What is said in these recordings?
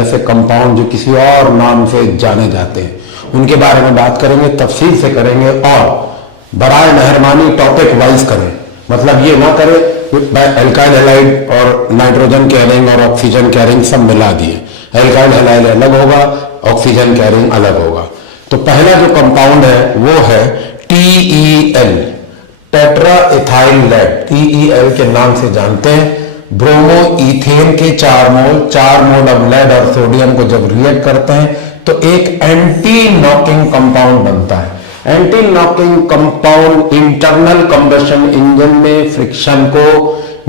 ऐसे कंपाउंड जो किसी और नाम से जाने जाते हैं, उनके बारे में बात करेंगे, तफसील से करेंगे और बराए मेहरबानी टॉपिक वाइज करें। मतलब ये ना करें एल्काइल हैलाइड और नाइट्रोजन कैरिंग और ऑक्सीजन कैरिंग सब मिला दिए। एल्काइल हैलाइड अलग होगा, ऑक्सीजन कैरिंग अलग होगा। तो पहला जो कंपाउंड है वो है TEL, tetra ethyl lead. TEL के नाम से जानते हैं। ब्रोमो इथेन के 4 मोल अब लेड और सोडियम को जब रिएक्ट करते हैं तो एक एंटी नॉकिंग कंपाउंड बनता है। Anti knocking compound internal combustion engine में फ्रिक्शन को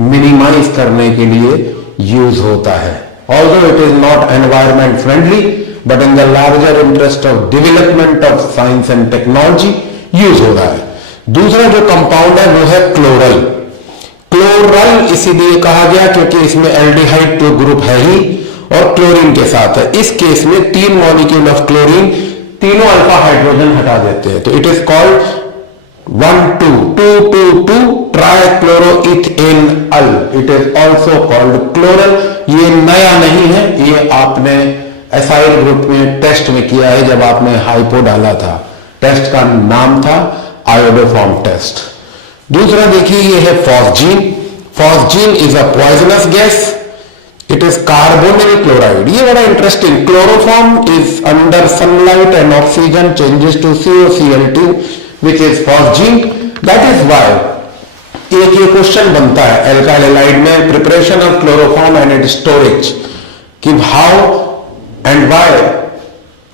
मिनिमाइज करने के लिए यूज होता है। Although it is not environment friendly but in the larger interest of development of science and technology use हो रहा है। दूसरा जो कंपाउंड है वो है क्लोरल। क्लोरल इसीलिए कहा गया क्योंकि इसमें एल्डिहाइड तो ग्रुप है ही और क्लोरीन के साथ है। इस केस में 3 मॉलिक्यूल ऑफ क्लोरीन तीनों अल्फा हाइड्रोजन हटा देते हैं, तो it is called 1,2,2,2,2 trichloroethanol. It is also called chloral. ये नया नहीं है, ये आपने एसाइल ग्रुप में टेस्ट में किया है जब आपने हाइपो डाला था। टेस्ट का नाम था आयोडोफॉर्म टेस्ट। दूसरा देखिए ये है phosgene. Phosgene is a poisonous gas. It is carbonyl chloride. ये बड़ा interesting. Chloroform is under sunlight and oxygen changes to COCl2 which is phosgene. That is why एक ये क्वेश्चन बनता है एल्काइल हैलाइड में preparation of chloroform and it storage कि how and why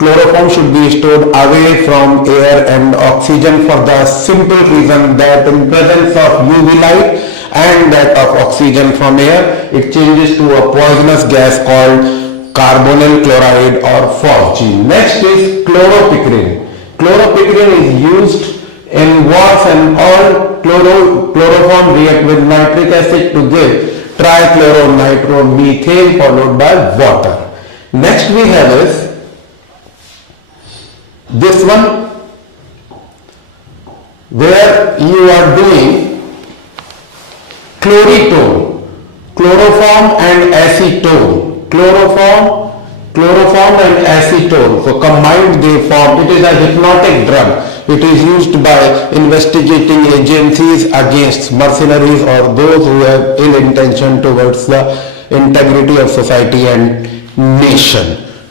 chloroform should be stored away from air and oxygen for the simple reason that in presence of UV light and that of oxygen from air it changes to a poisonous gas called carbonyl chloride or phosgene. Next is chloropicrin. Chloropicrin is used in wars and all chloroform react with nitric acid to give trichloronitromethane followed by water. Next we have is this one where you are doing chloritone, chloroform and acetone. Chloroform and acetone. So combined they form. It is a hypnotic drug. It is used by investigating agencies against mercenaries or those who have ill intention towards the integrity of society and nation.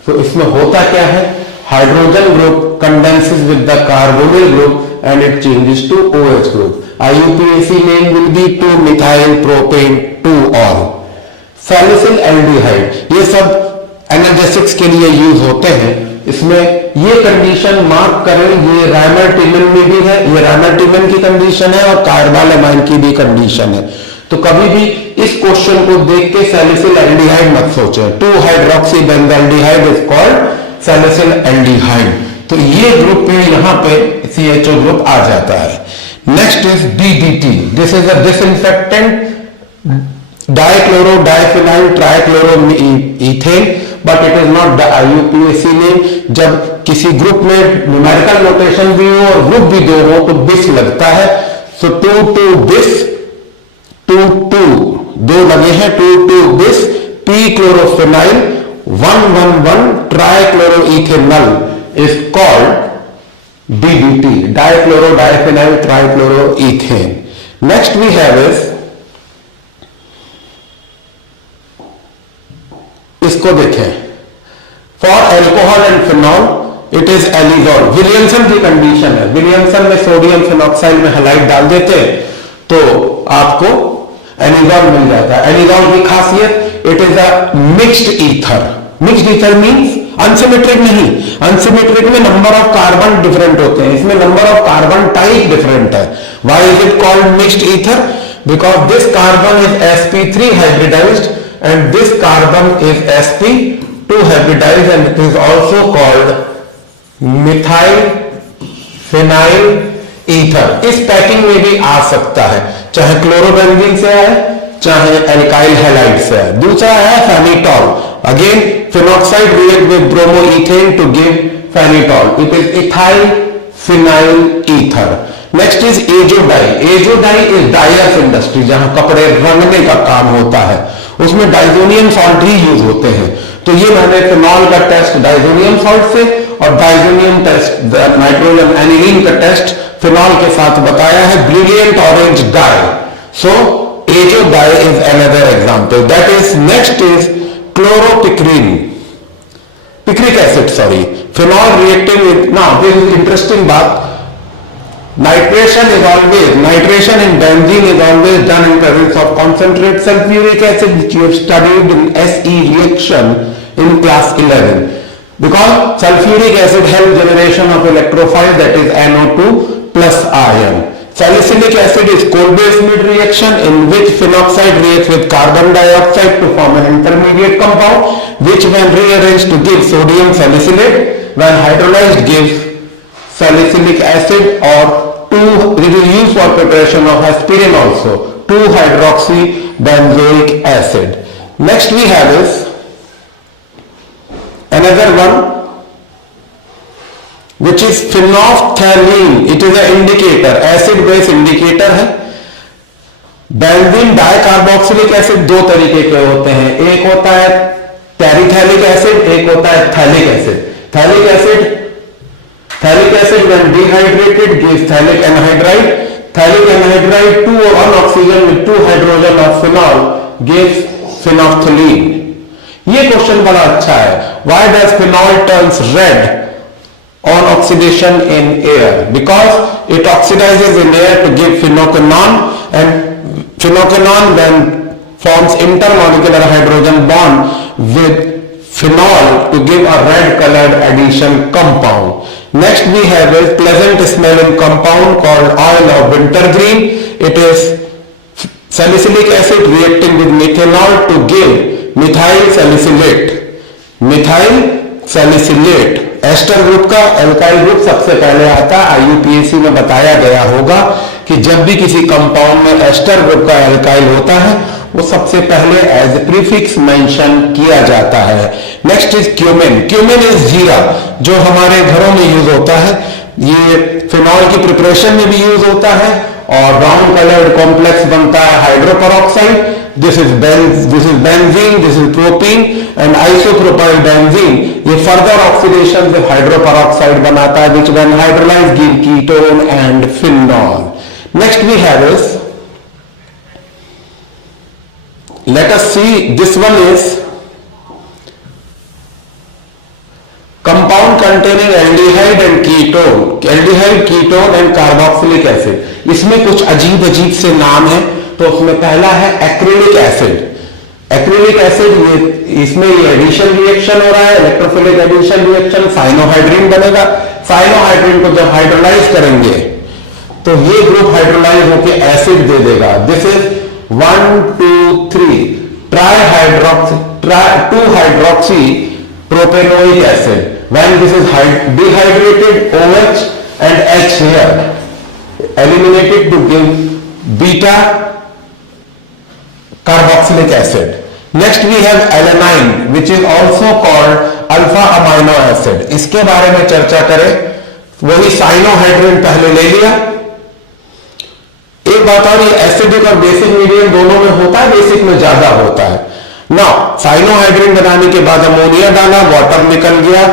तो इसमें होता क्या है, hydrogen group condenses with the carbonyl group and it changes to OH group. IUPAC name will be 2-methyl propane 2-ol। Salicyl aldehyde, ये सब analgesics के लिए use होते हैं। इसमें ये कंडीशन मार्क करें, ये राइमरटिमिन में भी है, ये राइमरटिमिन की कंडीशन है और कार्बालेमाइन की भी कंडीशन है। तो कभी भी इस क्वेश्चन को देख के सैलिसिल एल्डिहाइड मत सोचें। 2-hydroxy benzaldehyde is called salicyl aldehyde. तो ये ग्रुप में यहां पे CHO ग्रुप आ जाता है। Next is DDT। This is a disinfectant dichloro diphenyl trichloroethane but it is not the IUPAC name. जब किसी ग्रुप में न्यूमेरिकल नोटेशन भी हो और ग्रुप भी 2 हो तो बिस लगता है। सो 2 बिस 2 लगे हैं 2 bis p chlorophenyl 111 trichloroethanol is called DDT, dichloro diphenyl trichloroethane. Next we have is, इसको देखें, for alcohol and phenol it is anisole. Williamson की कंडीशन है। विलियमसन में सोडियम फिनॉक्साइड में हैलाइड डाल देते हैं तो आपको एनिजॉल मिल जाता है। एनिजॉल की खासियत, it is a mixed ether. Mixed ether means unsymmetric नहीं। अनसिमेट्रिक में नंबर ऑफ कार्बन डिफरेंट होते हैं, इसमें number of carbon type different है। Why is it called mixed ether? Because this carbon is sp3 hybridised and this carbon is sp2 hybridized and it is also called methyl phenyl ether। इस packing में भी आ सकता है, चाहे chlorobenzene से आए चाहे एल्काइल हैलाइड से आए। दूसरा है phenetole. Again phenoxide react with bromoethane to give phenetole. It is ethyl phenyl ether. Next is azo dye. Azo dye is dyes industry, जहां कपड़े रंगने का काम होता है, उसमें डाइजोनियम सॉल्ट ही यूज होते हैं। तो ये मैंने फिनॉल का टेस्ट डाइजोनियम सॉल्ट से और डाइजोनियम टेस्ट नाइट्रोजन एनिलीन का टेस्ट फिनॉल के साथ बताया है. Brilliant orange dye. So azo dye is another example. That is next is chloropicrin, picric acid, sorry, phenol reacting with. Now this is interesting बात. Nitration in benzene is always done in presence of concentrate sulfuric acid, which you have studied in SE reaction in class 11. Because sulfuric acid helps generation of electrophile, that is NO2 plus ion. Salicylic acid is cold-base mid reaction in which phenoxide reacts with carbon dioxide to form an intermediate compound, which when rearranged to give sodium salicylate, when hydrolyzed gives salicylic acid, or it is used for preparation of aspirin also, 2-hydroxybenzoic acid. Next we have is another one which is phenolphthalein. It is an indicator, acid base indicator है. Benzene dicarboxylic acid दो तरीके के होते हैं. एक होता है टेरिथैलिक acid, एक होता है phthalic acid. Thalic acid when dehydrated gives thalic anhydride. Thalic anhydride 2 or 1 oxygen with 2 hydrogen of phenol gives phenolphthalein. ये क्वेश्चन बड़ा अच्छा है. Why does phenol turns red on oxidation in air? Because it oxidizes in air to give phenoquinone, and phenoquinone then forms intermolecular hydrogen bond with phenol to give a red colored addition compound. Next we have a pleasant smelling compound called oil of wintergreen. It is salicylic acid reacting with methanol to give methyl salicylate. Methyl salicylate ester group का alkyl group सबसे पहले आता है. IUPAC में बताया गया होगा कि जब भी किसी कंपाउंड में एस्टर ग्रुप का एल्काइल होता है वो सबसे पहले एज प्रीफिक्स मेंशन किया जाता है. Next is cumin. Cumin is जीरा, जो हमारे घरों में यूज होता है. ये फिनॉल की प्रिपरेशन में भी यूज होता है और ब्राउन कलर्ड कॉम्प्लेक्स बनता है hydroperoxide. This is benzene, this is propene and isopropyl benzene. ये फर्दर ऑक्सीडेशन से हाइड्रोपेरोक्साइड बनाता है which when hydrolyzed give ketone and phenol. Next we have is, let us see, this one is compound containing aldehyde and ketone, aldehyde, ketone and carboxylic acid. इसमें कुछ अजीब अजीब से नाम है. तो उसमें पहला है एक्रिलिक एसिड. एक्रिलिक एसिड, ये इसमें ये एडिशन रिएक्शन हो रहा है, इलेक्ट्रोफिलिक एडिशन रिएक्शन, साइनोहाइड्रीन बनेगा. साइनोहाइड्रीन को जब हाइड्रोलाइज करेंगे तो ये ग्रुप हाइड्रोलाइज होकर एसिड दे देगा. This is 1 2 3 2-hydroxy propanoic acid. When this is dehydrated, OH and H here eliminated to give beta carboxylic acid. Next we have alanine, which is also called alpha amino acid. इसके बारे में चर्चा करें. वही cyanohydrin पहले ले लिया. एक बात और, ये एसिडिक और बेसिक मीडियम दोनों में होता है, बेसिक में ज्यादा होता है. नाउ साइनोहाइड्रीन बनाने के बाद अमोनिया डाला, वाटर निकल गया,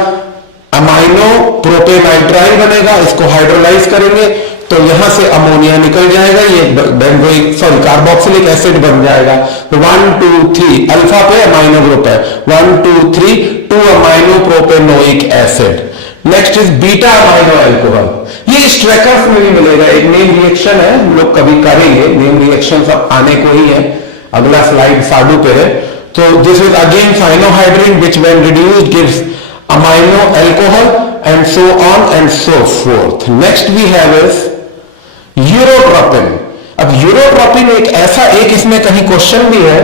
अमाइनो प्रोपेनाइट्राइल बनेगा. इसको हाइड्रोलाइज करेंगे तो यहां से अमोनिया निकल जाएगा, ये बेंजोइक सॉरी कार्बोक्सिलिक एसिड बन जाएगा. तो 1 2 3 अल्फा पे अमाइनो ग्रुप है. 1 2 3 2 amino propanoic acid. Next is beta amino alcohol. ये स्ट्रेकर्स में भी मिलेगा. एक नेम रिएक्शन है, हम लोग कभी करेंगे. नेम रिएक्शन सब आने को ही है. अगला स्लाइड साडू पे है. तो this is again cyanohydrin which when reduced gives amino alcohol and so on and so forth. Next we have is urotropine. अब यूरोट्रोपिन एक ऐसा, एक इसमें कहीं क्वेश्चन भी है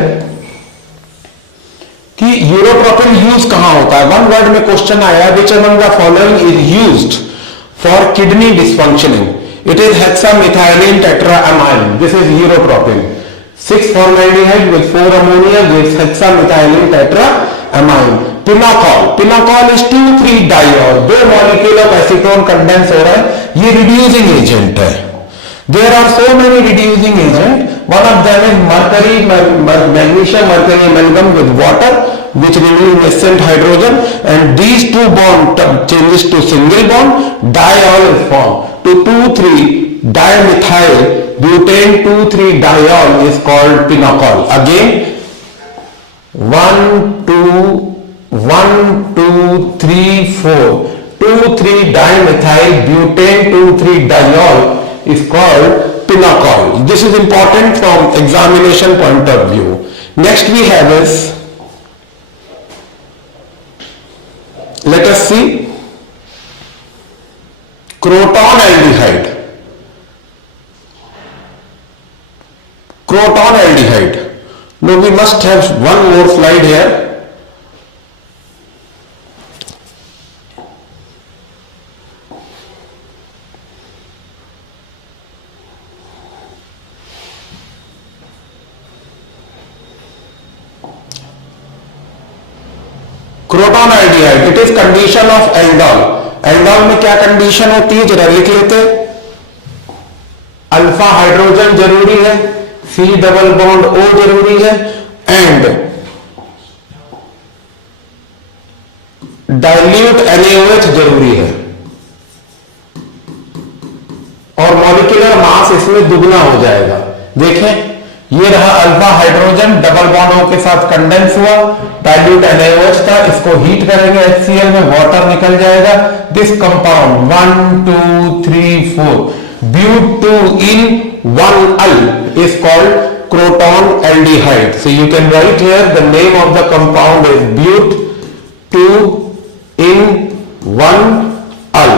कि यूरोट्रोपिन यूज कहां होता है. वन वर्ड में क्वेश्चन आया, which among the following is used for kidney dysfunctioning. It is hexamethylene tetraamine. This is europropin. 6-formaldehyde with 4 ammonia gives hexamethylene tetraamine. Pinacol. Pinacol is 2,3-diol. 2 molecule of acetone condense हो रहा है. ये reducing agent है. There are so many reducing agents. One of them is mercury, magnesium mercury amalgam with water. which release nascent hydrogen, and these two bond changes to single bond, diol is formed. To 2,3-dimethyl butane 2,3-diol is called pinocol. Again, 1, 2, 3, 4. 2,3-dimethyl butane 2,3-diol is called pinocol. This is important from examination point of view. Next we have is, let us see, croton aldehyde. Croton aldehyde. Now we must have one more slide here. Croton aldehyde, it is condition of aldol. Aldol में क्या condition होती है जरा लिख लेते. Alpha hydrogen जरूरी है, C double bond O जरूरी है, एंड डाइल्यूट NaOH जरूरी है, और मॉलिक्यूलर मास इसमें दुगना हो जाएगा. देखें, ये रहा alpha hydrogen, double bond O के साथ कंडेंस हुआ, डाइल्यूट NaOH था, इसको हीट करेंगे HCl में, वाटर निकल जाएगा. दिस कंपाउंड 1, 2, 3, 4 ब्यूट 2 इन 1-अल is called croton aldehyde. So you can write here the name of the compound is but 2 in 1-अल.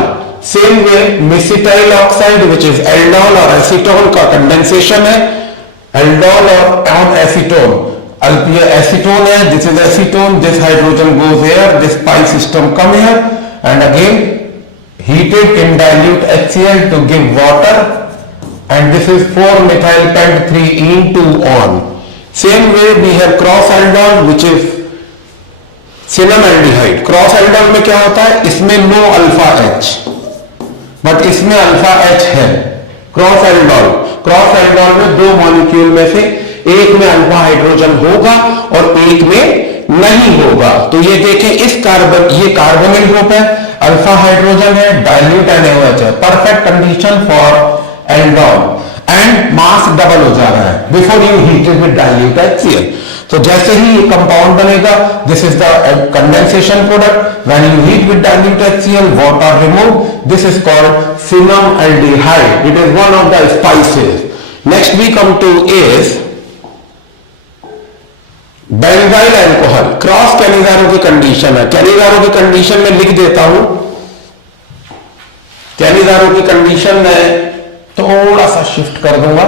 Same way mesityl oxide which is aldol और acetone का condensation है. aldol और on acetone. ये acetone है, this is acetone, this hydrogen goes here, this pi system come here, and again heated in dilute HCl to give water, and this is 4-methyl pent 3-ene-2-on. Same way we have cross aldol which is cinnamaldehyde. cross aldol में क्या होता है, इसमें no alpha H, but इसमें alpha H है. Cross aldol में दो molecule में से एक में अल्फा हाइड्रोजन होगा और एक में नहीं होगा. तो ये देखें, इस कार्बन, ये कार्बोनिल ग्रुप है, अल्फा हाइड्रोजन है, डाइल्यूट NaOH है. Perfect condition for aldol, and mass double हो जा रहा है before you heat it with dilute HCl. तो जैसे ही ये कंपाउंड बनेगा, this is the condensation product. When you heat with dilute HCl, water remove, this is called cinnamaldehyde. It is one of the spices. Next we come to is benzyl alcohol. Cross Cannizzaro की condition है. Cannizzaro की condition में लिख देता हूं. Cannizzaro की condition में थोड़ा सा शिफ्ट कर दूंगा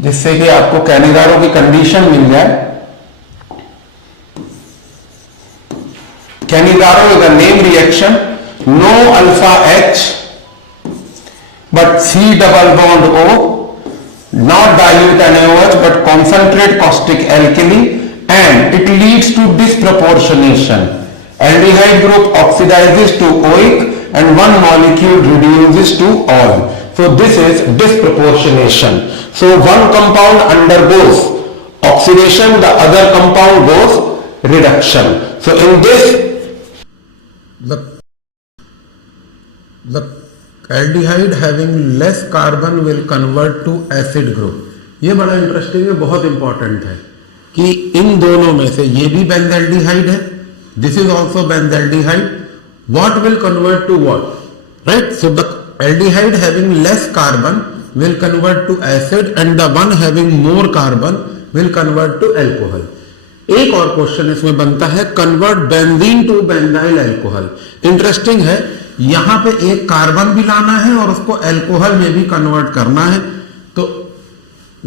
जिससे कि आपको कैनिजारो की कंडीशन मिल जाए. Cannizzaro is a name reaction, no alpha H but C double bond O, not dilute NaOH but concentrate caustic alkali, and it leads to disproportionation. Aldehyde group oxidizes to OIC and one molecule reduces to all. So this is disproportionation. So one compound undergoes oxidation, the other compound goes reduction. So in this, the aldehyde having less carbon will convert to acid group. ये बड़ा interesting है, बहुत important है कि इन दोनों में से ये भी बेंजाल्डिहाइड है, this is also benzaldehyde. What will convert to what, right? So the aldehyde having less carbon will convert to acid and the one having more carbon will convert to alcohol. एक और question इसमें बनता है, convert benzene to benzyl alcohol. Interesting है, यहां पे एक carbon भी लाना है और उसको अल्कोहल में भी कन्वर्ट करना है. तो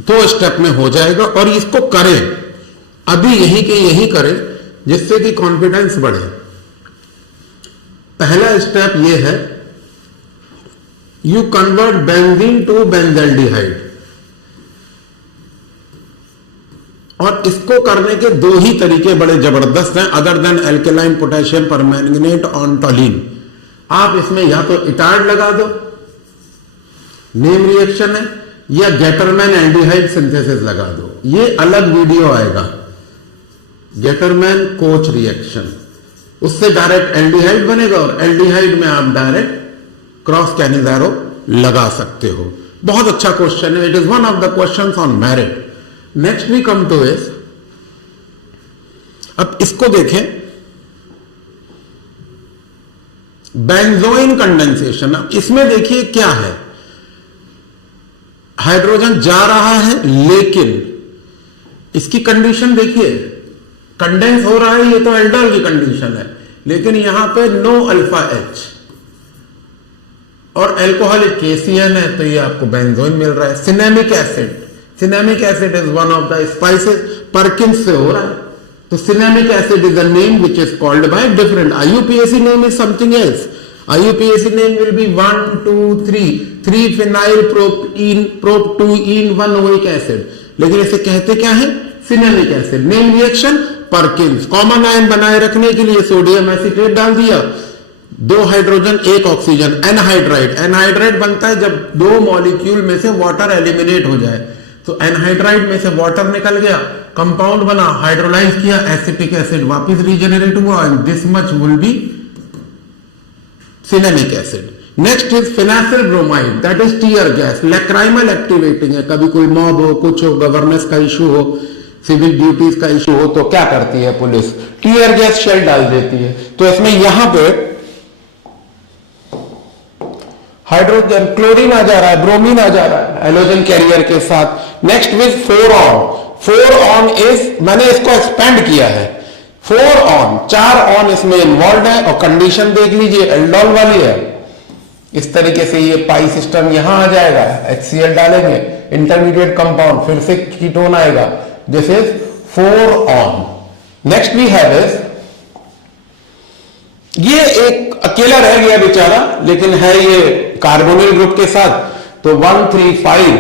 2 स्टेप में हो जाएगा, और इसको करें अभी यही के यही करें जिससे कि कॉन्फिडेंस बढ़े. पहला स्टेप ये है, you convert benzene to benzaldehyde, और इसको करने के 2 ही तरीके बड़े जबरदस्त हैं other than alkaline potassium permanganate on टॉलिन. आप इसमें या तो इटार्ड लगा दो, नेम रिएक्शन है, या गेटरमैन एल्डिहाइड सिंथेसिस लगा दो. ये अलग वीडियो आएगा, गेटरमैन कोच रिएक्शन, उससे डायरेक्ट एल्डिहाइड बनेगा और एल्डिहाइड में आप डायरेक्ट क्रॉस कैनिजारो लगा सकते हो। बहुत अच्छा क्वेश्चन है, it is one of the questions on merit. Next we come to इस, अब इसको देखें, बेंजोइन कंडेंसेशन। अब इसमें देखिए क्या है, हाइड्रोजन जा रहा है लेकिन इसकी कंडीशन देखिए, कंडेंस हो रहा है, ये तो एल्डोल की कंडीशन है, लेकिन यहां पे नो अल्फा एच और एल्कोहलिक KCN है, तो ये आपको बेंजोइन मिल रहा है। Cinnamic acid, cinnamic acid is one of the spices, Perkins से हो रहा है, तो cinnamic acid is a name which is called by different, IUPAC name is something else. IUPAC name will be 1, 2, 3 phenyl prop-2-ene 1 oic acid, लेकिन इसे कहते क्या है, cinnamic acid. Name reaction Perkins, common ion बनाए रखने के लिए सोडियम एसीटेट डाल दिया, 2 हाइड्रोजन 1 ऑक्सीजन, एनहाइड्राइड। एनहाइड्राइड बनता है जब 2 मॉलिक्यूल में से वाटर एलिमिनेट हो जाए, तो एनहाइड्राइड में से वाटर निकल गया, कंपाउंड बना, हाइड्रोलाइज किया, एसिटिक एसिड वापस रीजेनरेट हुआ, and this much will be cinnamic acid. Next is phenyl bromide, that is tear gas, lacrimal activating है। कभी कोई मॉब हो, कुछ हो, गवर्नेंस का इशू हो, सिविल ड्यूटीज का इशू हो, तो क्या करती है पुलिस, टीयर गैस शेल डाल देती है। तो इसमें यहां पे हाइड्रोजन, क्लोरीन आ जा रहा है, ब्रोमीन आ जा रहा है हेलोजन कैरियर के साथ। नेक्स्ट विज 4 ऑन, 4 ऑन इज, मैंने इसको एक्सपेंड किया है, 4 ऑन, 4 ऑन इसमें इन्वॉल्व है, और कंडीशन देख लीजिए एल्डोल वाली है। इस तरीके से ये पाई सिस्टम यहां आ जाएगा, HCl डालेंगे, इंटरमीडिएट कंपाउंड, फिर से कीटोन आएगा, दिस इज 4 ऑन। नेक्स्ट वी हैव इज, ये एक अकेला रह गया बेचारा, लेकिन है ये कार्बोनिल ग्रुप के साथ, तो 1,3,5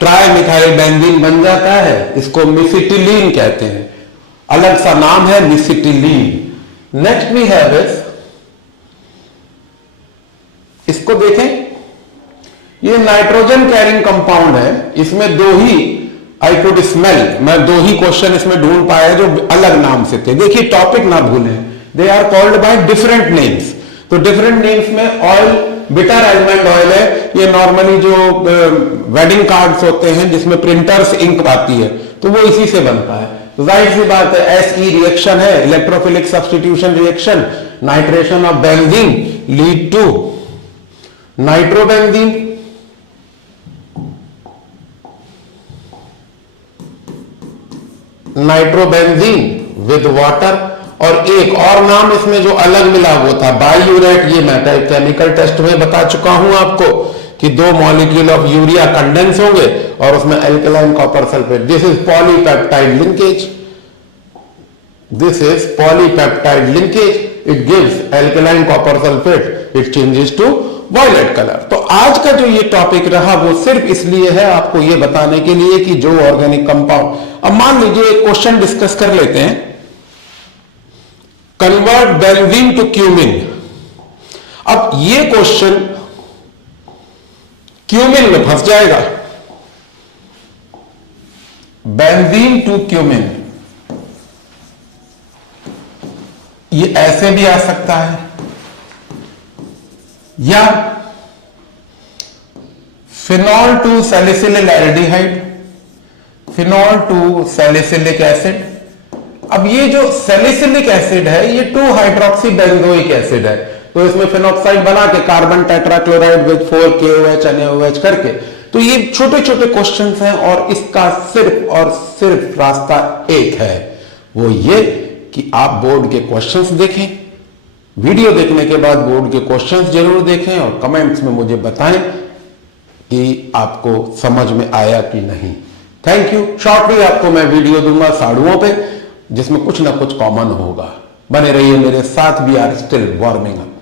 ट्राई मिथाइल बेंजीन बन जाता है। इसको मिसिटिलीन कहते हैं, अलग सा नाम है मिसिटिलीन। नेक्स्ट वी हैव इज, इसको देखें, ये नाइट्रोजन कैरिंग कंपाउंड है, इसमें 2 ही आई कुड स्मेल, मैं 2 ही क्वेश्चन इसमें ढूंढ पाया जो अलग नाम से थे। देखिए टॉपिक ना भूलें, they are called by different names. तो डिफरेंट नेम्स में ऑयल, बिटर आलमंड ऑयल है, ये नॉर्मली जो वेडिंग कार्ड्स होते हैं जिसमें प्रिंटर्स इंक आती है, तो वो इसी से बनता है। जाहिर सी बात है, SE रिएक्शन है, electrophilic substitution reaction, nitration of benzene lead to nitrobenzene, nitrobenzene with water, और एक और नाम इसमें जो अलग मिला वो था बायूरेट। ये मैं केमिकल टेस्ट में बता चुका हूं आपको कि 2 मॉलिक्यूल ऑफ यूरिया कंडेंस होंगे और उसमें alkaline copper sulphate, this is polypeptide linkage, this is polypeptide linkage, it gives alkaline copper sulphate, it changes to violet colour. तो आज का जो ये टॉपिक रहा वो सिर्फ इसलिए है आपको ये बताने के लिए कि जो ऑर्गेनिक कंपाउंड, अब मान लीजिए एक क्वेश्चन डिस्कस कर लेते हैं, कन्वर्ट बेंजीन टू क्यूमिन। अब ये क्वेश्चन क्यूमिन में फंस जाएगा, बेंजीन टू क्यूमिन, ये ऐसे भी आ सकता है, या phenol to salicylic aldehyde, phenol to salicylic acid. अब ये जो सैलिसिलिक एसिड है ये 2 हाइड्रोक्सी बेंजोइक एसिड है, तो इसमें फिनॉक्साइड बना के carbon tetrachloride with 4 KOH NaOH करके, तो ये छोटे छोटे क्वेश्चंस हैं, और इसका सिर्फ और सिर्फ रास्ता एक है, वो ये कि आप बोर्ड के क्वेश्चंस देखें, वीडियो देखने के बाद बोर्ड के क्वेश्चंस जरूर देखें और कमेंट्स में मुझे बताएं कि आपको समझ में आया कि नहीं। Thank you. शॉर्टली आपको मैं वीडियो दूंगा साड़ुओं पे, जिसमें कुछ ना कुछ कॉमन होगा। बने रहिए मेरे साथ, we are still warming up.